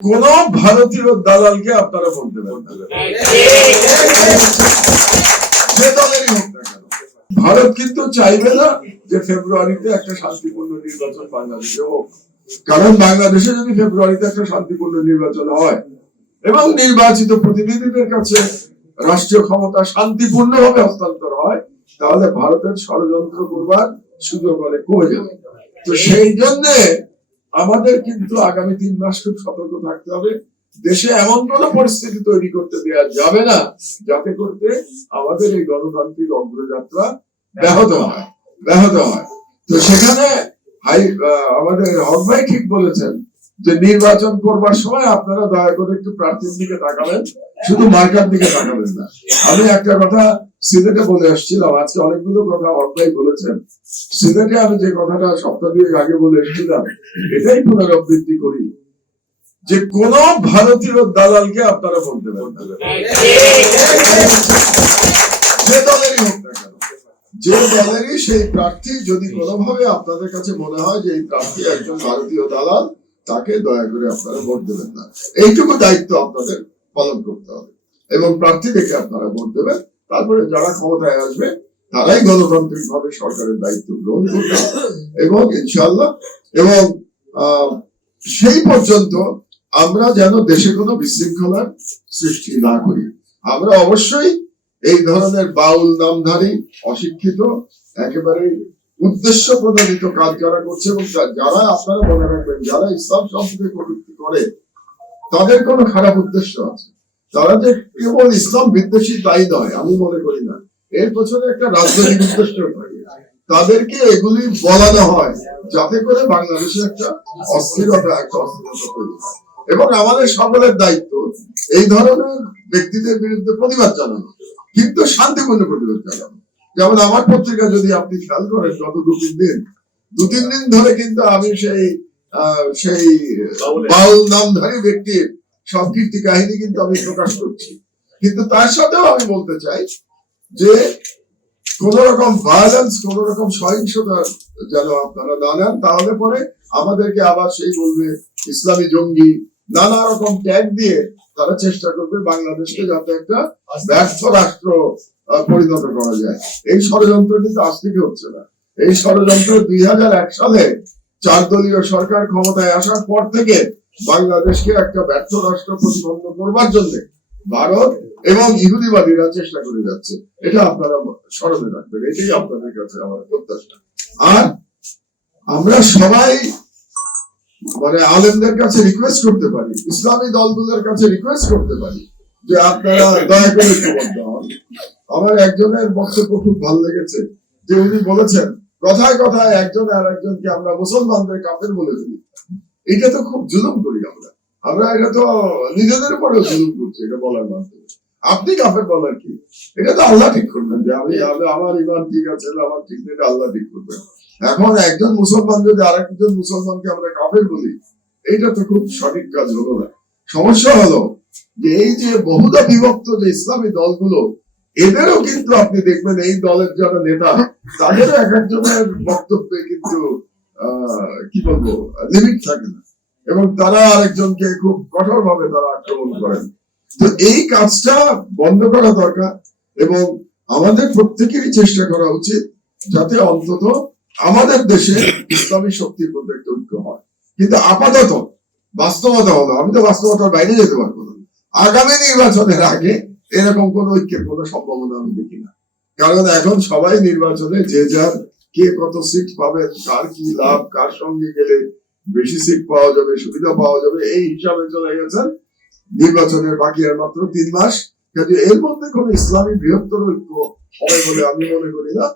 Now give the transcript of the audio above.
কোন ভারতীয় দালালকে আপনারা ভোট দেবেন না, যে দলেরই হোক না কেন। ভারত কিন্তু চাইবে না যে ফেব্রুয়ারিতে একটা শান্তিপূর্ণ নির্বাচন বাংলাদেশে হোক, কারণ বাংলাদেশে যদি ফেব্রুয়ারিতে একটা শান্তিপূর্ণ নির্বাচন হয় এবং নির্বাচিত প্রতিনিধিদের কাছে রাষ্ট্রীয় ক্ষমতা শান্তিপূর্ণভাবে হস্তান্তর হয়, তাহলে ভারতের ষড়যন্ত্র করবার সুযোগ অনেক কমে যাবে। তো সেই জন্য আমাদের কিন্তু আগামী 3 মাস খুব সতর্ক থাকতে হবে। দেশে এমন কোন পরিস্থিতি তৈরি করতে দেওয়া যাবে না যাতে করতে আমাদের এই গণতান্ত্রিক অগ্রযাত্রা ব্যাহত হয়। তো সেখানে আমাদের হক ভাই ঠিক বলেছেন যে নির্বাচন করবার সময় আপনারা দয়া করে একটু প্রার্থীর দিকে তাকাবেন, শুধু মার্কার দিকে তাকাবেন না। আমি একটা কথা সিলেটে বলে আসছিলাম, আজকে অনেকগুলো কথা হক ভাই বলেছেন। সিলেটে আমি যে কথাটা সপ্তাহ 2 আগে বলে এসেছিলাম, এটাই পুনরাবৃত্তি করি যে কোন ভারতীয় দালালকে আপনারা ভোট দেবেন না, যে দলেরই হোক না কেন। যে দলেরই সেই প্রার্থী যদি কোনোভাবে আপনাদের কাছে মনে হয় যে এই প্রার্থী একজন ভারতীয় দালাল, তাকে দয়া করে আপনারা ভোট দেবেন না। এইটুকু দায়িত্ব আপনাদের পালন করতে হবে এবং প্রার্থী দেখে আপনারা ভোট দেবেন। তারপরে যারা ক্ষমতায় আসবে তারাই গণতান্ত্রিক ভাবে সরকারের দায়িত্ব গ্রহণ করবে এবং ইনশাআল্লাহ এবং সেই পর্যন্ত আমরা যেন দেশে কোনো বিশৃঙ্খলার সৃষ্টি না করি। আমরা অবশ্যই এই ধরনের বাউল নামধারী অশিক্ষিত একেবারে উদ্দেশ্য প্রণোদিত কাজ যারা করছে এবং যারা আপনারা মনে রাখবেন যারা ইসলাম সম্পর্কে কটূক্তি করে তাদের কোনো খারাপ উদ্দেশ্য আছে। তারা যে কেবল ইসলাম বিদ্বেষী তাই নয়, আমি মনে করি না, এর পেছনে একটা রাজনৈতিক উদ্দেশ্য থাকে। তাদেরকে এগুলি বলানো হয় যাতে করে বাংলাদেশে একটা অস্থিরতা তৈরি হয় এবং আমাদের সকলের দায়িত্ব এই ধরনের ব্যক্তিদের বিরুদ্ধে প্রতিবাদ জানানো, কিন্তু শান্তিপূর্ণ প্রতিবাদ জানানো। যেমন আমার পত্রিকা যদি আপনি খেয়াল করেন, গত 2-3 দিন ধরে কিন্তু আমি সেই বাউল নামধারী ব্যক্তির সব কীর্তি কাহিনী কিন্তু আমি প্রকাশ করছি, কিন্তু তার সাথেও আমি বলতে চাই যে কোন রকম ভায়োলেন্স, কোন রকম সহিংসতা যেন আপনারা না নেন, তাহলে পরে আমাদেরকে আবার সেই বলবে ইসলামী জঙ্গি, নানা রকম ট্যাগ দিয়ে তারা চেষ্টা করবে বাংলাদেশকে যাতে একটা ব্যর্থ রাষ্ট্র পরিণত করা যায়। এই ষড়যন্ত্র কিন্তু আজ থেকে হচ্ছে না। এই ষড়যন্ত্র 2001 সালে 4 দলীয় সরকার ক্ষমতায় আসার পর থেকে বাংলাদেশকে একটা ব্যর্থ রাষ্ট্র প্রতিপন্ন করবার জন্য ভারত এবং ইহুদিবাদীরা চেষ্টা করে যাচ্ছে। এটা আপনারা স্মরণে রাখবেন, এটাই আপনাদের কাছে আমার প্রত্যাশা। আর আমরা সবাই মানে আলেমদের কাছে রিকোয়েস্ট করতে পারি, ইসলামী দলগুলোর কাছে রিকোয়েস্ট করতে পারি যে আপনারা দয়া করে খবর দেওয়ান। আমার একজনের বক্তব্য খুব ভালো লেগেছে যে উনি বলেছেন কথায় কথায় একজন আর একজনকে আমরা মুসলমানদের কাফের বলে ফেলি। এটা তো খুব জুলুম করি আমরা এটা তো নিজেদের উপরেও জুলুম করছি এটা বলার মাধ্যমে। আপনি কাফের বলার কি? এটা তো আল্লাহ ঠিক করবেন যে আমি আমার ইমান ঠিক আছে আমার ঠিক নেই, আল্লাহ ঠিক করবেন। এখন একজন মুসলমান যদি আরেকজন মুসলমানকে আমরা কাফের বলি, এইটা তো খুব সঠিক কাজ হলো না। সমস্যা হলো যে এই যে বহুদা বিভক্ত যে ইসলামী দলগুলো, এদেরও কিন্তু আপনি দেখবেন এই দলের যারা নেতা তাদেরও এক একজনের বক্তব্যে কিন্তু কি বলবো লিমিট থাকে না এবং তারা আরেকজনকে খুব কঠোর ভাবে তারা আক্রমণ করেন। তো এই কাজটা বন্ধ করা দরকার এবং আমাদের প্রত্যেকেরই চেষ্টা করা উচিত যাতে অন্তত আমাদের দেশে ইসলামী শক্তির মধ্যে একটা ঐক্য হয়। কিন্তু আপাতত বাস্তবতা হলো, আমি তো বাস্তবতার বাইরে যেতে পারবো না। আগামী নির্বাচনের আগে এরকম কোন ঐক্যের কোন সম্ভাবনা আমি দেখি না, কারণ এখন সবাই নির্বাচনে যে যার কে কত সিট পাবে, কার কি লাভ, কার সঙ্গে গেলে বেশি সিট পাওয়া যাবে, সুবিধা পাওয়া যাবে, এই হিসাবে চলে গেছেন। নির্বাচনের বাকি আর মাত্র 3 মাস, কিন্তু এর মধ্যে কোন ইসলামী বৃহত্তর ঐক্য হবে বলে আমি মনে করি না।